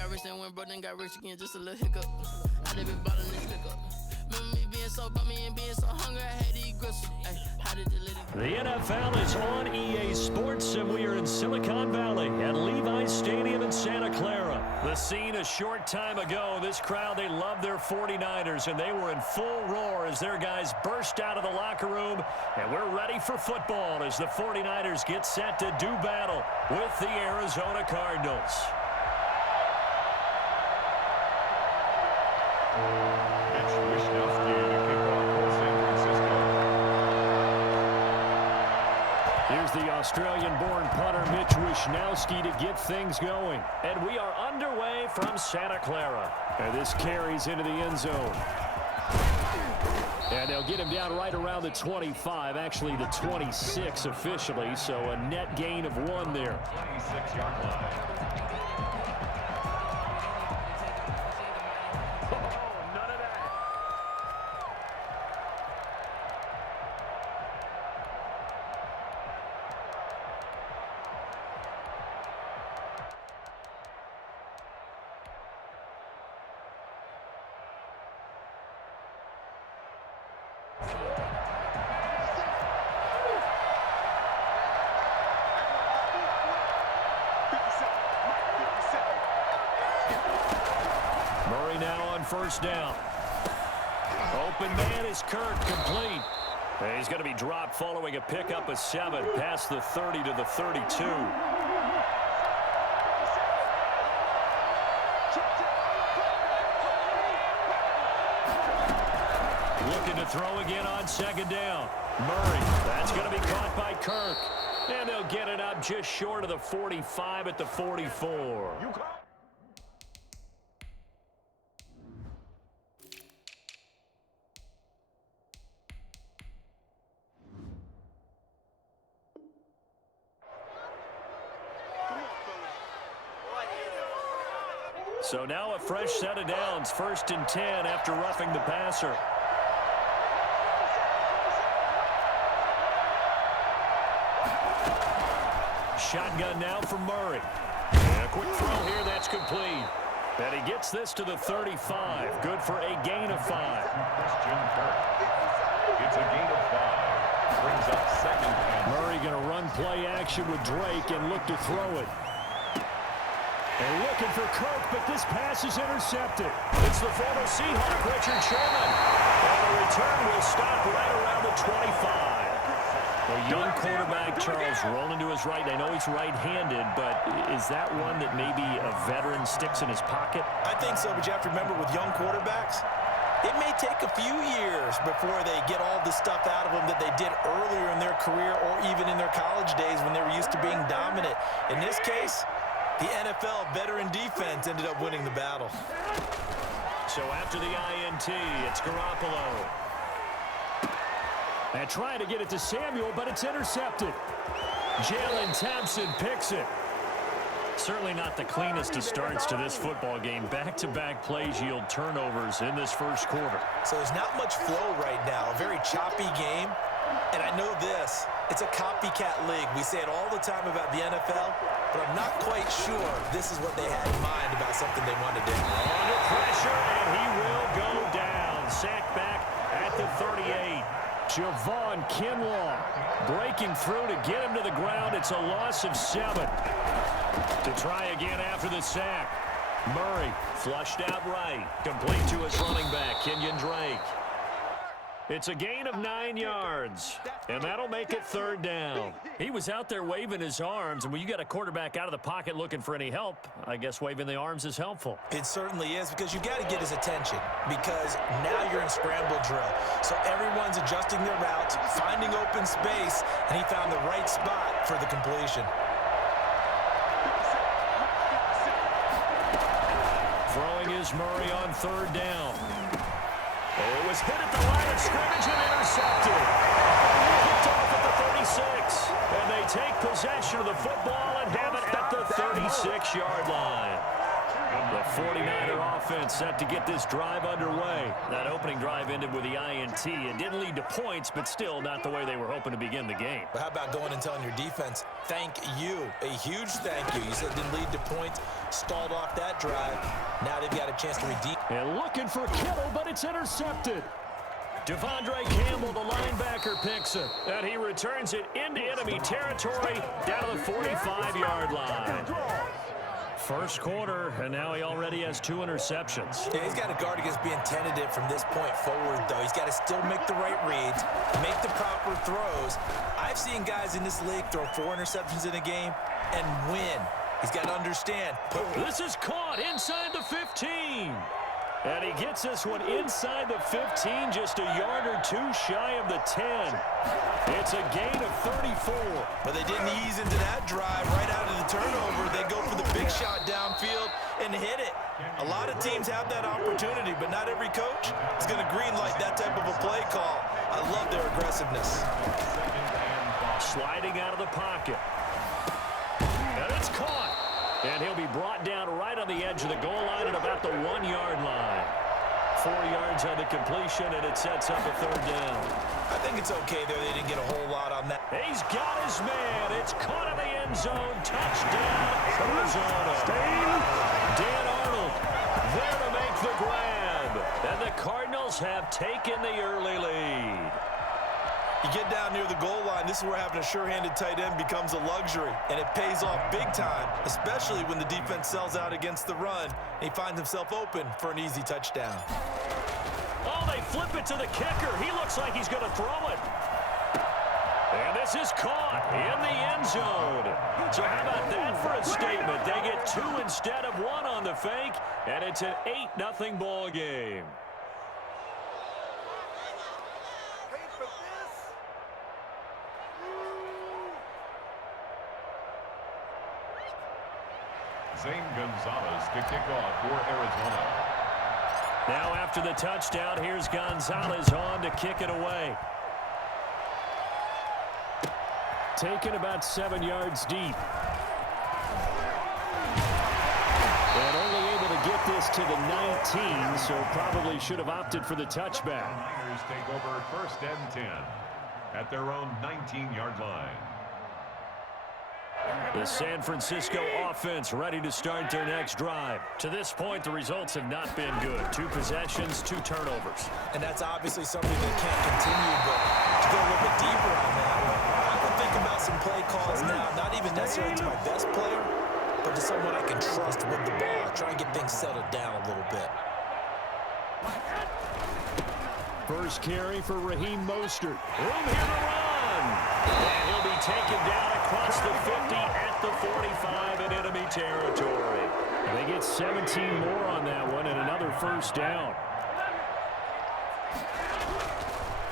got rich, then went broke, then got rich again, just a little hiccup. I live in bottom this lick up. Remember me being so bummy and being so hungry, I had to eat gristle. Ay, how did you let it go? The NFL is on EA Sports, and we are in Silicon Valley at Levi's Stadium in Santa Clara. The scene a short time ago. This crowd, they love their 49ers, and they were in full roar as their guys burst out of the locker room. And we're ready for football as the 49ers get set to do battle with the Arizona Cardinals. Here's the Australian-born punter Mitch Wishnowsky to get things going. And we are underway from Santa Clara. And this carries into the end zone. And they'll get him down right around the 25, actually the 26 officially, so a net gain of 1 there. 26-yard line. Murray now on first down. Open man is Kirk, complete. And he's going to be dropped following a pickup of 7 past the 30 to the 32. Looking to throw again on second down. Murray, that's going to be caught by Kirk. And they'll get it up just short of the 45 at the 44. So now a fresh set of downs, 1st and 10 after roughing the passer. Shotgun now for Murray. And a quick throw here, that's complete. And he gets this to the 35. Good for a gain of 5. Christian Kirk. It's a gain of 5. Brings up 2nd and Murray going to run play action with Drake and look to throw it. And looking for Kirk, but this pass is intercepted. It's the former Seahawk, Richard Sherman. And the return will stop right around the 25. A young quarterback, Charles, rolling to his right. I know he's right-handed, but is that one that maybe a veteran sticks in his pocket? I think so, but you have to remember with young quarterbacks, it may take a few years before they get all the stuff out of them that they did earlier in their career or even in their college days when they were used to being dominant. In this case, the NFL veteran defense ended up winning the battle. So after the INT, it's Garoppolo. And trying to get it to Samuel, but it's intercepted. Jalen Thompson picks it. Certainly not the cleanest of starts to this football game. Back-to-back plays yield turnovers in this first quarter. So there's not much flow right now. A very choppy game. And I know this. It's a copycat league. We say it all the time about the NFL, but I'm not quite sure this is what they had in mind about something they wanted to do. Under pressure, and he will go down. Sacked back at the 38. Javon Kinlaw breaking through to get him to the ground. It's a loss of 7. To try again after the sack. Murray flushed out right. Complete to his running back, Kenyon Drake. It's a gain of 9 yards, and that'll make it 3rd down. He was out there waving his arms, and when you got a quarterback out of the pocket looking for any help, I guess waving the arms is helpful. It certainly is, because you got to get his attention, because now you're in scramble drill. So everyone's adjusting their routes, finding open space, and he found the right spot for the completion. Throwing is Murray on 3rd down. Oh, it was hit at the line of scrimmage and intercepted. Picked off at the 36. And they take possession of the football and have it at the 36-yard line. The 49er offense set to get this drive underway. That opening drive ended with the INT. It didn't lead to points, but still not the way they were hoping to begin the game. But how about going and telling your defense, thank you, a huge thank you. You said it didn't lead to points, stalled off that drive. Now they've got a chance to redeem. And looking for Kittle, but it's intercepted. Devondre Campbell, the linebacker, picks it. And he returns it into enemy territory down to the 45-yard line. First quarter, and now he already has 2 interceptions. Yeah, he's got to guard against being tentative from this point forward, though. He's got to still make the right reads, make the proper throws. I've seen guys in this league throw 4 interceptions in a game and win. He's got to understand. This is caught inside the 15. And he gets this one inside the 15, just a yard or 2 shy of the 10. It's a gain of 34. But they didn't ease into that drive right out of the turnover. They go for the big shot downfield and hit it. A lot of teams have that opportunity, but not every coach is going to greenlight that type of a play call. I love their aggressiveness. Sliding out of the pocket. And it's caught. And he'll be brought down right on the edge of the goal line at about the 1-yard line. 4 yards on the completion, and it sets up a 3rd down. I think it's okay there. They didn't get a whole lot on that. He's got his man. It's caught in the end zone. Touchdown, Arizona. Dan Arnold there to make the grab. And the Cardinals have taken the early lead. You get down near the goal line, this is where having a sure-handed tight end becomes a luxury, and it pays off big time, especially when the defense sells out against the run, and he finds himself open for an easy touchdown. Oh, they flip it to the kicker. He looks like he's going to throw it. And this is caught in the end zone. So how about that for a statement? They get 2 instead of 1 on the fake, and it's an 8-0 ball game. Zane Gonzalez to kick off for Arizona. Now after the touchdown, here's Gonzalez on to kick it away. Taken about 7 yards deep. And only able to get this to the 19, so probably should have opted for the touchback. The Niners take over 1st and 10 at their own 19-yard line. The San Francisco offense ready to start their next drive. To this point, the results have not been good. 2 possessions, 2 turnovers. And that's obviously something that can't continue, but to go a little bit deeper on that, I can think about some play calls now, not even necessarily to my best player, but to someone I can trust with the ball. Try and get things settled down a little bit. First carry for Raheem Mostert. Room here to run. And he'll be taken down across the 50 at the 45 in enemy territory. And they get 17 more on that one and another first down.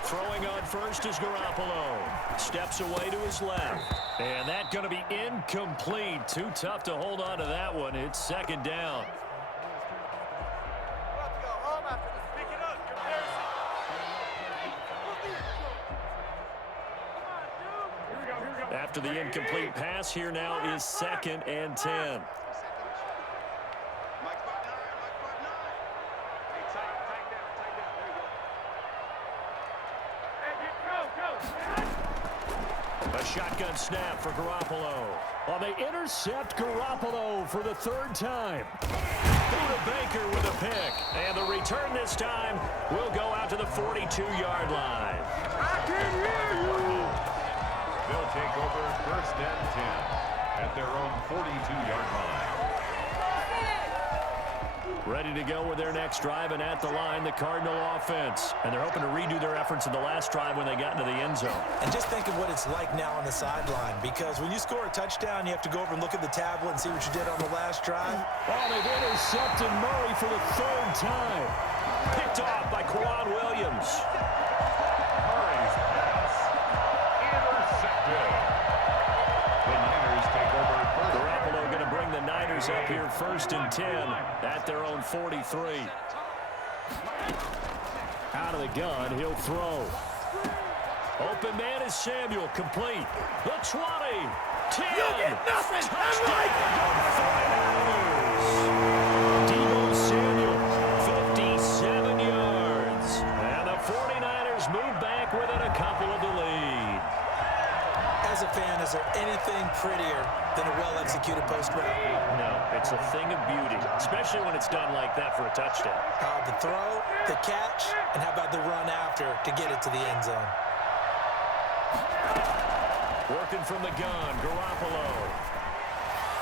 Throwing on first is Garoppolo. Steps away to his left. And that's going to be incomplete. Too tough to hold on to that one. It's 2nd down. After the incomplete pass, here now is 2nd and 10. A shotgun snap for Garoppolo. Well, they intercept Garoppolo for the 3rd time. Buda Baker with a pick. And the return this time will go out to the 42-yard line. I can hear you. They'll take over 1st and 10 at their own 42-yard line. Ready to go with their next drive, and at the line, the Cardinal offense. And they're hoping to redo their efforts in the last drive when they got into the end zone. And just think of what it's like now on the sideline, because when you score a touchdown, you have to go over and look at the tablet and see what you did on the last drive. Oh, they've intercepted Murray for the 3rd time. Picked off by Quan Williams. Murray's pass intercepted. The Niners take over 1st. Garoppolo going to bring the Niners up here 1st and 10 at their own 43. Out of the gun, he'll throw. Open man is Samuel, complete. The 20, 10. You get nothing. Touchdown. Debo is there anything prettier than a well-executed post route? No, it's a thing of beauty, especially when it's done like that for a touchdown. The throw, the catch, and how about the run after to get it to the end zone? Working from the gun, Garoppolo.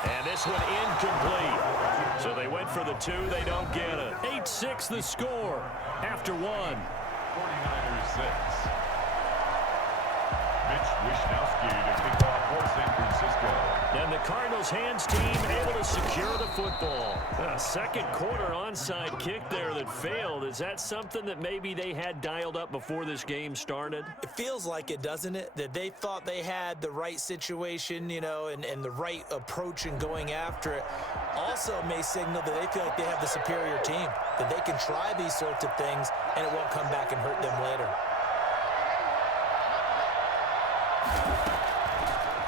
And this one incomplete. So they went for the 2, they don't get it. 8-6 the score after 1. 49ers 6. Mitch Wishnowsky to kick off for San Francisco. And the Cardinals hands team able to secure the football. A second quarter onside kick there that failed. Is that something that maybe they had dialed up before this game started? It feels like it, doesn't it? That they thought they had the right situation, you know, and the right approach in going after it. Also may signal that they feel like they have the superior team, that they can try these sorts of things and it won't come back and hurt them later.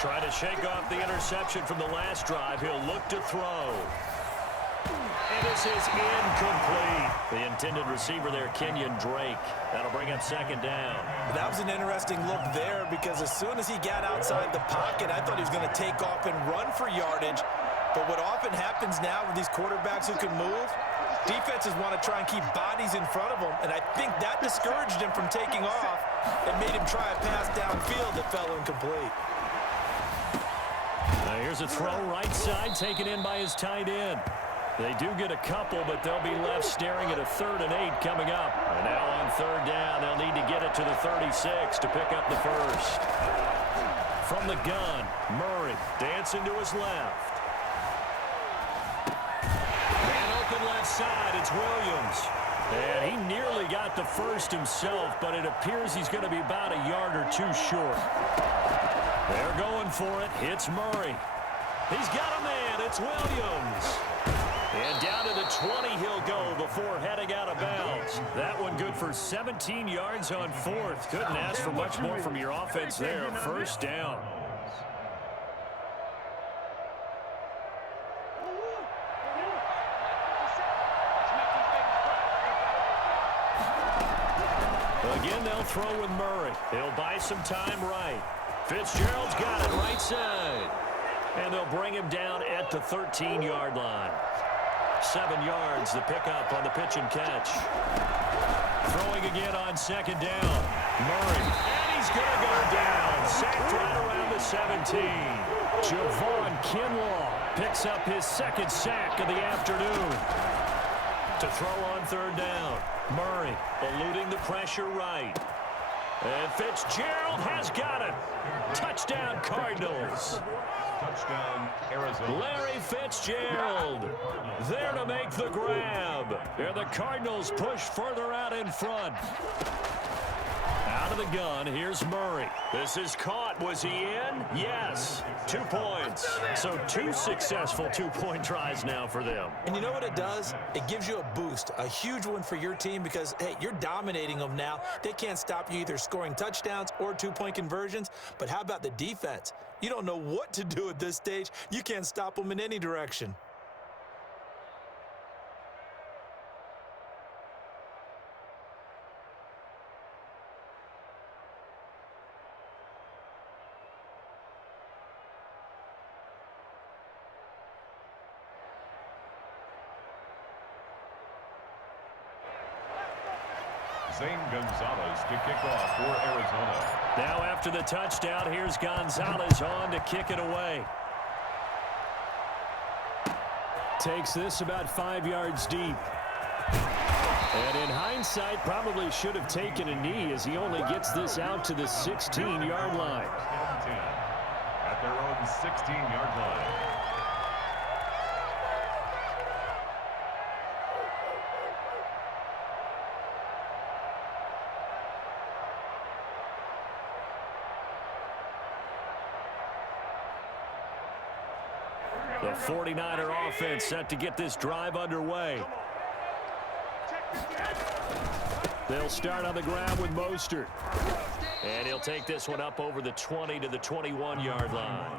Trying to shake off the interception from the last drive. He'll look to throw. And this is incomplete. The intended receiver there, Kenyon Drake. That'll bring up second down. That was an interesting look there because as soon as he got outside the pocket, I thought he was going to take off and run for yardage. But what often happens now with these quarterbacks who can move, defenses want to try and keep bodies in front of them, and I think that discouraged him from taking off and made him try a pass downfield that fell incomplete. Now here's a throw right side taken in by his tight end. They do get a couple, but they'll be left staring at a 3rd and 8 coming up. And now on 3rd down, they'll need to get it to the 36 to pick up the first. From the gun, Murray dancing to his left. Man open left side, it's Williams. And he nearly got the first himself, but it appears he's going to be about a yard or 2 short. They're going for it. It's Murray. He's got a man. It's Williams. And down to the 20 he'll go before heading out of bounds. That one good for 17 yards on 4th. Couldn't ask for much more from your offense there. First down. Again, they'll throw with Murray. They'll buy some time right. Fitzgerald's got it right side. And they'll bring him down at the 13-yard line. 7 yards, the pickup on the pitch and catch. Throwing again on second down. Murray. And he's going to go down. Sacked right around the 17. Javon Kinlaw picks up his 2nd sack of the afternoon. To throw on 3rd down. Murray eluding the pressure right. And Fitzgerald has got it. Touchdown, Cardinals. Touchdown, Arizona. Larry Fitzgerald there to make the grab. And the Cardinals push further out in front. Out of the gun, here's Murray. This is caught. Was he in? Yes. 2 points. So 2 successful 2-point tries now for them. And you know what it does? It gives you a boost, a huge one for your team because, hey, you're dominating them now. They can't stop you either scoring touchdowns or 2-point conversions. But how about the defense? You don't know what to do at this stage. You can't stop them in any direction. Zane Gonzalez to kick off for Arizona. Now after the touchdown, here's Gonzalez on to kick it away. Takes this about 5 yards deep. And in hindsight, probably should have taken a knee as he only gets this out to the 16-yard line. At their own 16-yard line. The 49er offense set to get this drive underway. They'll start on the ground with Mostert. And he'll take this one up over the 20 to the 21-yard line.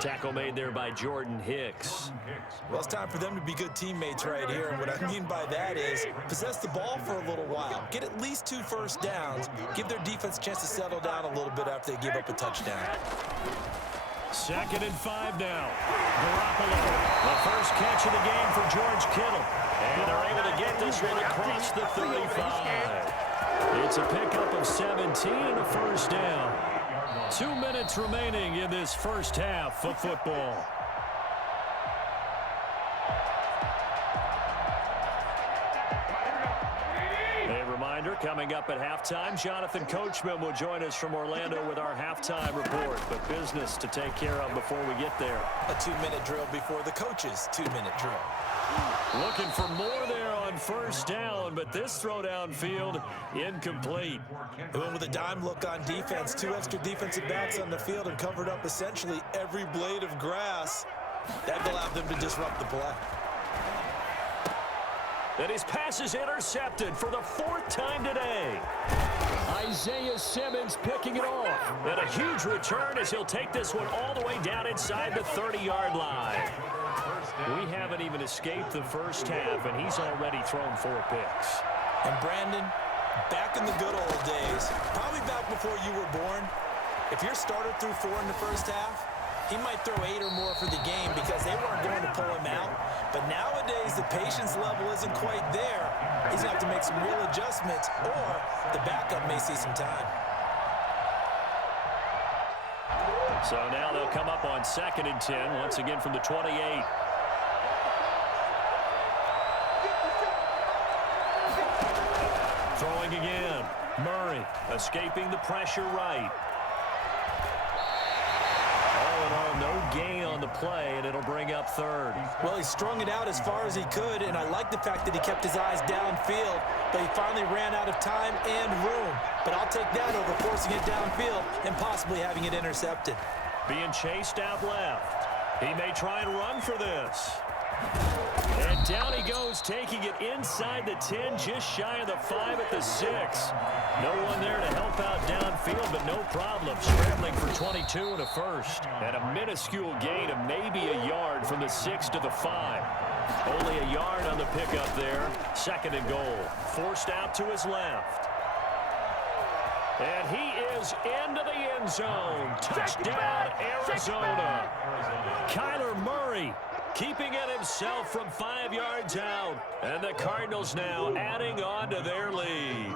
Tackle made there by Jordan Hicks. Well, it's time for them to be good teammates right here. And what I mean by that is possess the ball for a little while. Get at least 2 first downs. Give their defense a chance to settle down a little bit after they give up a touchdown. 2nd and 5 now. Garoppolo, the first catch of the game for George Kittle. And they're able to get this one across the 35. It's a pickup of 17 and a first down. 2 minutes remaining in this first half of football. A reminder, coming up at halftime, Jonathan Coachman will join us from Orlando with our halftime report. But business to take care of before we get there. A 2-minute drill before the coach's 2-minute drill. Looking for more there on first down, but this throw downfield incomplete. They went with a dime look on defense. 2 extra defensive backs on the field and covered up essentially every blade of grass. That allowed them to disrupt the play. And his pass is intercepted for the 4th time today. Isaiah Simmons picking it off. And a huge return as he'll take this one all the way down inside the 30-yard line. We haven't even escaped the first half, and he's already thrown 4 picks. And Brandon, back in the good old days, probably back before you were born, if your starter threw 4 in the first half, he might throw 8 or more for the game because they weren't going to pull him out. But nowadays, the patience level isn't quite there. He's going to have to make some real adjustments, or the backup may see some time. So now they'll come up on 2nd and 10, once again from the 28. Throwing again. Murray escaping the pressure right. All in all, no gain on the play, and it'll bring up 3rd. Well, he strung it out as far as he could, and I like the fact that he kept his eyes downfield, but he finally ran out of time and room. But I'll take that over forcing it downfield and possibly having it intercepted. Being chased out left. He may try and run for this. And down he goes, taking it inside the 10, just shy of the 5 at the 6. No one there to help out downfield, but no problem. Scrambling for 22 and a first. And a minuscule gain of maybe a yard from the 6 to the 5. Only a yard on the pickup there. 2nd and goal. Forced out to his left. And he is into the end zone. Touchdown, Arizona. Kyler Murray keeping it himself from 5 yards out. And the Cardinals now adding on to their lead.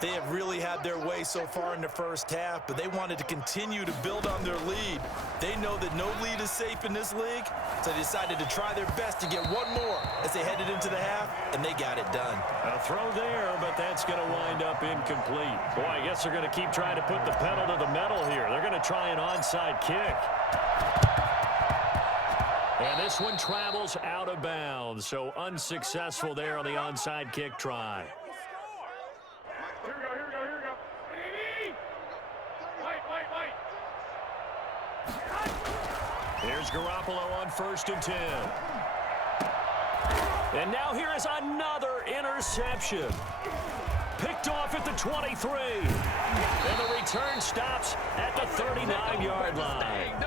They have really had their way so far in the first half, but they wanted to continue to build on their lead. They know that no lead is safe in this league, so they decided to try their best to get one more as they headed into the half, and they got it done. A throw there, but that's going to wind up incomplete. Boy, I guess they're going to keep trying to put the pedal to the metal here. They're going to try an onside kick. And this one travels out of bounds, so unsuccessful there on the onside kick try. Here we go. Here's Garoppolo on 1st and 10. And now here is another interception. Picked off at the 23. And the return stops at the 39-yard line.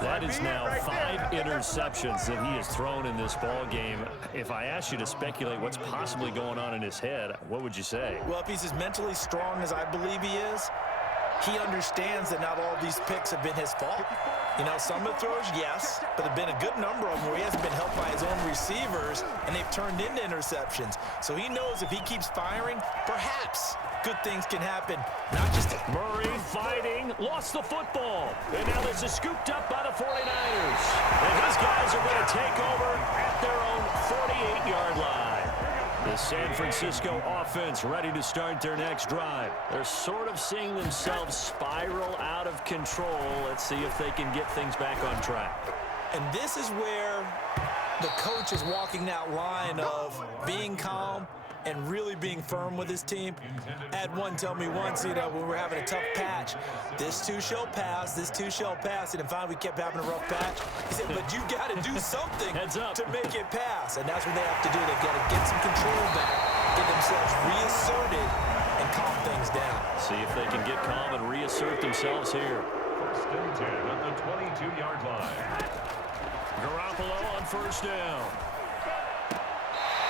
That is now 5 interceptions that he has thrown in this ball game. If I asked you to speculate what's possibly going on in his head, what would you say? Well, if he's as mentally strong as I believe he is, he understands that not all these picks have been his fault. You know, some of the throws, yes, but there have been a good number of them where he hasn't been helped by his own receivers, and they've turned into interceptions. So he knows if he keeps firing, perhaps good things can happen. Not just Murray fighting, lost the football. And now this is scooped up by the 49ers. And his guys are going to take over at their own 48-yard line. The San Francisco offense ready to start their next drive. They're sort of seeing themselves spiral out of control. Let's see if they can get things back on track. And this is where the coach is walking that line of being calm and really being firm with his team. I had one tell me once, you know, when we were having a tough patch, this too shall pass, this too shall pass. And finally we kept having a rough patch. He said, but you got to do something to make it pass. And that's what they have to do. They've got to get some control back, get themselves reasserted, and calm things down. See if they can get calm and reassert themselves here. First and 10 at the 22-yard line. Garoppolo on first down.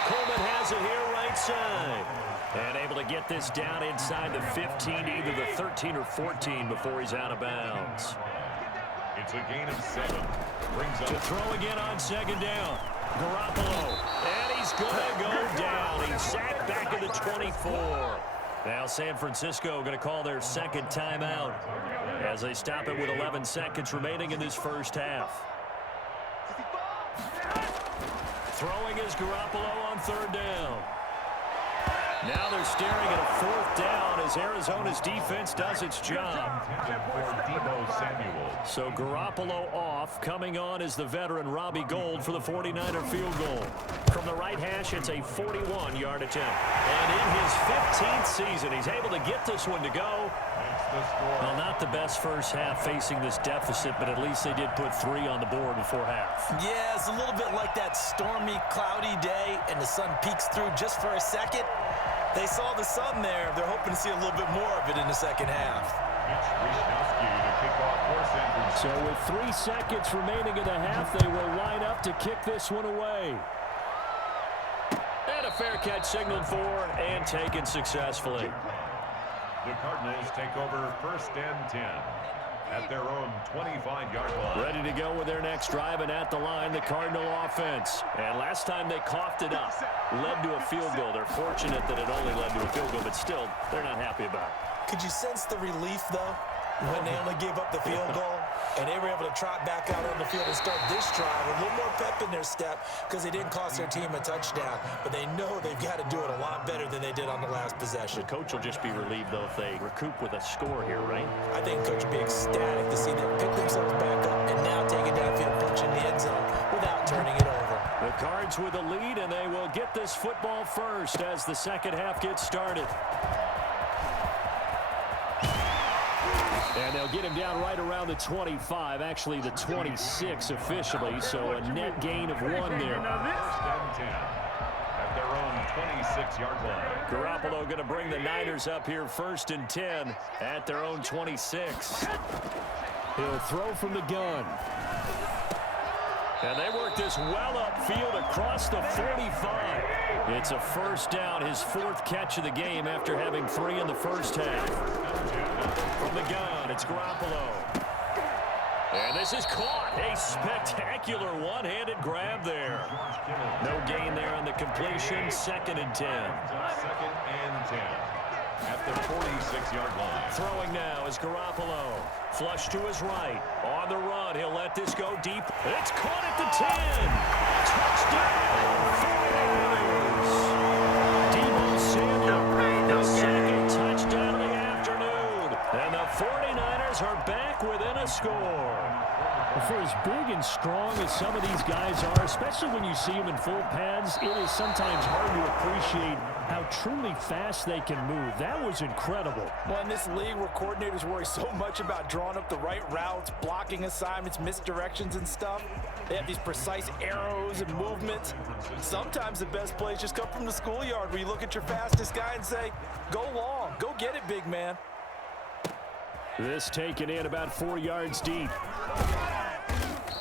Coleman has it here right side. And able to get this down inside the 15, either the 13 or 14 before he's out of bounds. It's a gain of 7. Brings up to throw again on second down. Garoppolo. And he's going to go down. He's sacked back at the 24. Now San Francisco going to call their second timeout as they stop it with 11 seconds remaining in this first half. Throwing is Garoppolo on third down. Now they're staring at a fourth down as Arizona's defense does its job. So Garoppolo off. Coming on is the veteran Robbie Gould for the 49er field goal. From the right hash, it's a 41-yard attempt. And in his 15th season, he's able to get this one to go. Well, not the best first half facing this deficit, but at least they did put 3 on the board before half. Yeah, it's a little bit like that stormy, cloudy day, and the sun peeks through just for a second. They saw the sun there. They're hoping to see a little bit more of it in the second half. So with 3 seconds remaining in the half, they will line up to kick this one away. And a fair catch signaled for and taken successfully. The Cardinals take over first and 10 at their own 25-yard line. Ready to go with their next drive, and at the line, the Cardinal offense. And last time they coughed it up, led to a field goal. They're fortunate that it only led to a field goal, but still, they're not happy about it. Could you sense the relief, though, when they only gave up the field goal? And they were able to trot back out on the field and start this drive with a little more pep in their step because they didn't cost their team a touchdown. But they know they've got to do it a lot better than they did on the last possession. The coach will just be relieved, though, if they recoup with a score here, right? I think coach will be ecstatic to see them pick themselves back up and now take it downfield, punch in the end zone without turning it over. The Cards with a lead, and they will get this football first as the second half gets started. And they'll get him down right around the 25, actually the 26 officially, so a net gain of 1 there. First and 10 at their own 26-yard line. Garoppolo going to bring the Niners up here first and 10 at their own 26. He'll throw from the gun. And they work this well upfield across the 45. It's a first down, his 4th catch of the game after having 3 in the first half. From the gun, it's Garoppolo. And this is caught. A spectacular one-handed grab there. No gain there on the completion. 2nd and 10. 2nd and 10 at the 46-yard line. Throwing now is Garoppolo. Flush to his right. On the run, he'll let this go deep. It's caught at the 10. Touchdown, 49ers. Deebo Samuel, the second touchdown of the afternoon. And the 49ers are back within a score. For as big and strong as some of these guys are, especially when you see them in full pads, it is sometimes hard to appreciate how truly fast they can move. That was incredible. Well, in this league where coordinators worry so much about drawing up the right routes, blocking assignments, misdirections and stuff, they have these precise arrows and movements. Sometimes the best plays just come from the schoolyard where you look at your fastest guy and say, go long, go get it, big man. This taken in about 4 yards deep.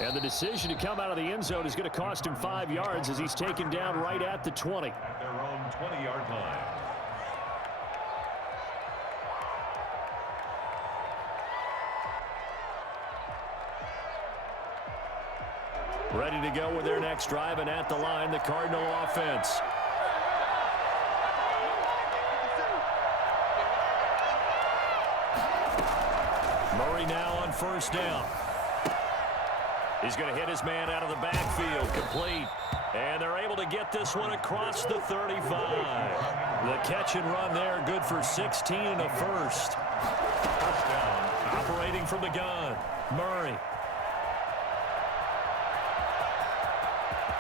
And the decision to come out of the end zone is going to cost him 5 yards as he's taken down right at the 20. At their own 20-yard line. Ready to go with their next drive, and at the line, the Cardinal offense. Murray now on first down. He's going to hit his man out of the backfield, complete. And they're able to get this one across the 35. The catch and run there, good for 16 and a first. Touchdown. Operating from the gun, Murray.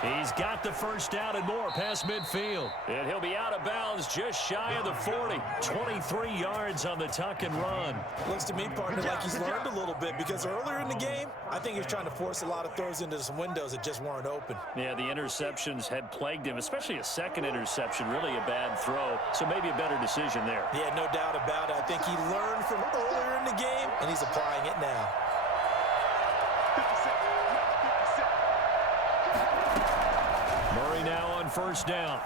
He's got the first down and more past midfield. And he'll be out of bounds just shy of the 40. 23 yards on the tuck and run. Looks to me, partner, like he's learned a little bit because earlier in the game, I think he was trying to force a lot of throws into some windows that just weren't open. Yeah, the interceptions had plagued him, especially a second interception, really a bad throw. So maybe a better decision there. Yeah, no doubt about it. I think he learned from earlier in the game, and he's applying it now. Murray now on first down.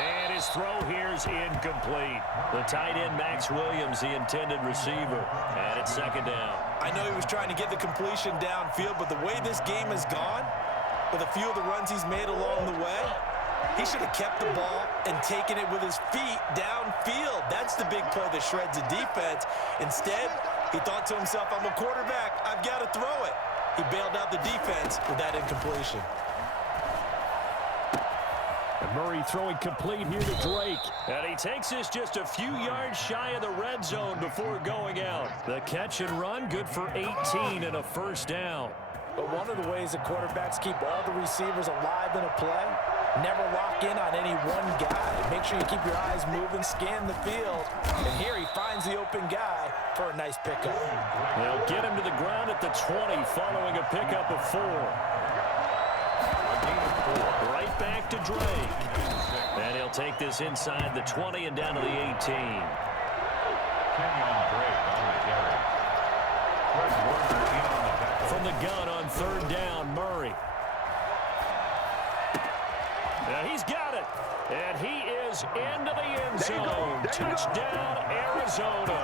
And his throw here's incomplete. The tight end, Max Williams, the intended receiver. And it's second down. I know he was trying to get the completion downfield, but the way this game has gone, with a few of the runs he's made along the way, he should have kept the ball and taken it with his feet downfield. That's the big play that shreds the defense. Instead, he thought to himself, I'm a quarterback, I've got to throw it. He bailed out the defense with that incompletion. And Murray throwing complete here to Drake. And he takes this just a few yards shy of the red zone before going out. The catch and run, good for 18 and a first down. But one of the ways that quarterbacks keep all the receivers alive in a play, never lock in on any one guy. Make sure you keep your eyes moving, scan the field. And here he finds the open guy for a nice pickup. They'll get him to the ground at the 20 following a pickup of 4. Right back to Drake. And he'll take this inside the 20 and down to the 18. Kenyon Drake on the carry. Fred Warner in on the tackle. From the gun on third down, Murray. And he's got it. And he is into the end zone. Touchdown, Arizona.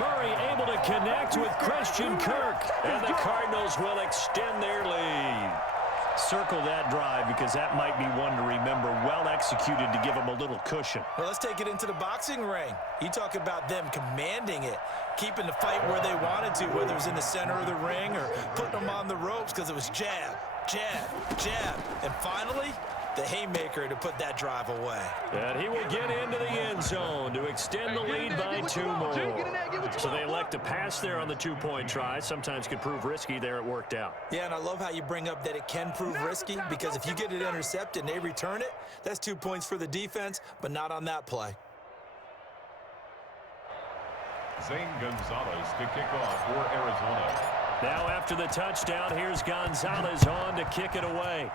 Murray able to connect with Christian Kirk. And the Cardinals will extend their lead. Circle that drive because that might be one to remember. Well executed to give them a little cushion. Well, let's take it into the boxing ring. You talk about them commanding it, keeping the fight where they wanted to, whether it was in the center of the ring or putting them on the ropes because it was jab, jab, jab. And finally, the haymaker to put that drive away. And he will get into the end zone to extend the lead by 2 more. So they elect to pass there on the 2-point try. Sometimes could prove risky. There it worked out. Yeah, and I love how you bring up that it can prove risky because if you get it intercepted and they return it, that's 2 points for the defense, but not on that play. Zane Gonzalez to kick off for Arizona. Now after the touchdown, here's Gonzalez on to kick it away.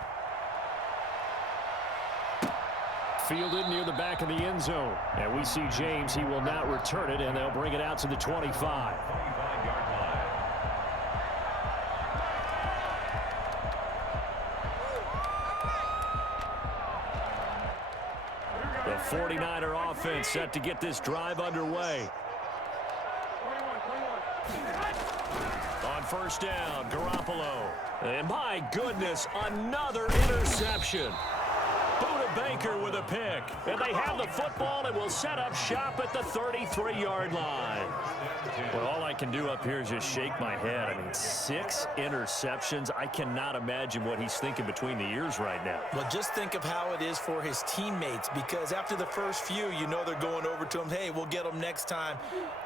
Fielded near the back of the end zone. And we see James. He will not return it, and they'll bring it out to the 25. 25-yard line. The 49er offense set to get this drive underway. On first down, Garoppolo. And my goodness, another interception. Buda Baker with a pick. And they have the football and will set up shop at the 33-yard line. Well, all I can do up here is just shake my head. I mean, 6 interceptions. I cannot imagine what he's thinking between the ears right now. Well, just think of how it is for his teammates because after the first few, you know they're going over to him, hey, we'll get them next time.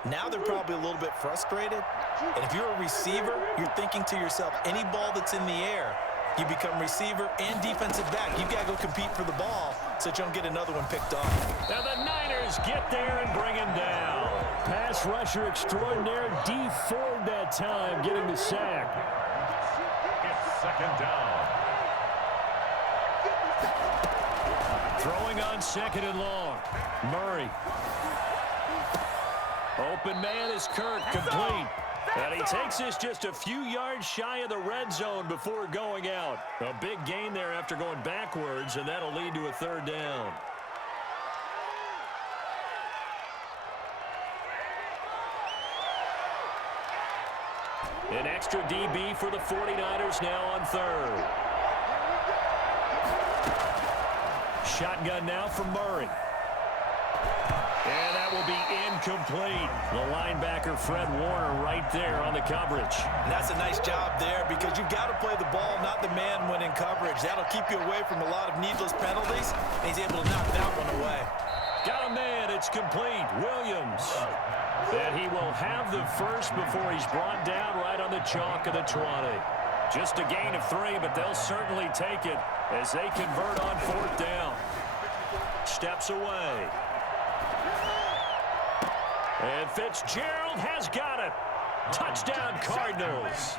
Now they're probably a little bit frustrated. And if you're a receiver, you're thinking to yourself, any ball that's in the air, you become receiver and defensive back. You've got to go compete for the ball so that you don't get another one picked off. Now the Niners get there and bring him down. Pass rusher extraordinaire, Dee Ford that time getting the sack. It's second down. Throwing on second and long. Murray. Open man is Kirk, complete. And he takes this just a few yards shy of the red zone before going out. A big gain there after going backwards, and that'll lead to a third down. An extra DB for the 49ers now on third. Shotgun now from Murray. And that will be incomplete. The linebacker, Fred Warner, right there on the coverage. And that's a nice job there because you've got to play the ball, not the man when in coverage. That'll keep you away from a lot of needless penalties, and he's able to knock that one away. Got a man. It's complete. Williams. And he will have the first before he's brought down right on the chalk of the 20. Just a gain of 3, but they'll certainly take it as they convert on 4th down. Steps away. And Fitzgerald has got it. Touchdown, Cardinals.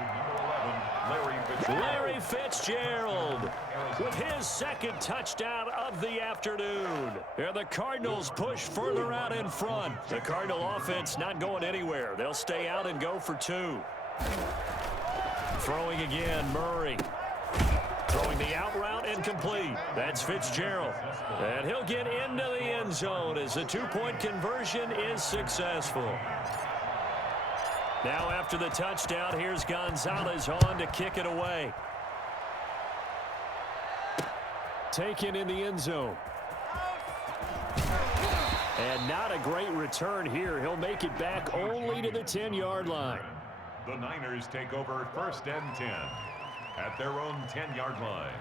Larry Fitzgerald with his second touchdown of the afternoon. And the Cardinals push further out in front. The Cardinal offense not going anywhere. They'll stay out and go for 2. Throwing again, Murray. Throwing the out route incomplete. That's Fitzgerald. And he'll get into the end zone as the 2-point conversion is successful. Now after the touchdown, here's Gonzalez on to kick it away. Taken in the end zone. And not a great return here. He'll make it back only to the 10-yard line. The Niners take over 1st and 10 at their own 10-yard line.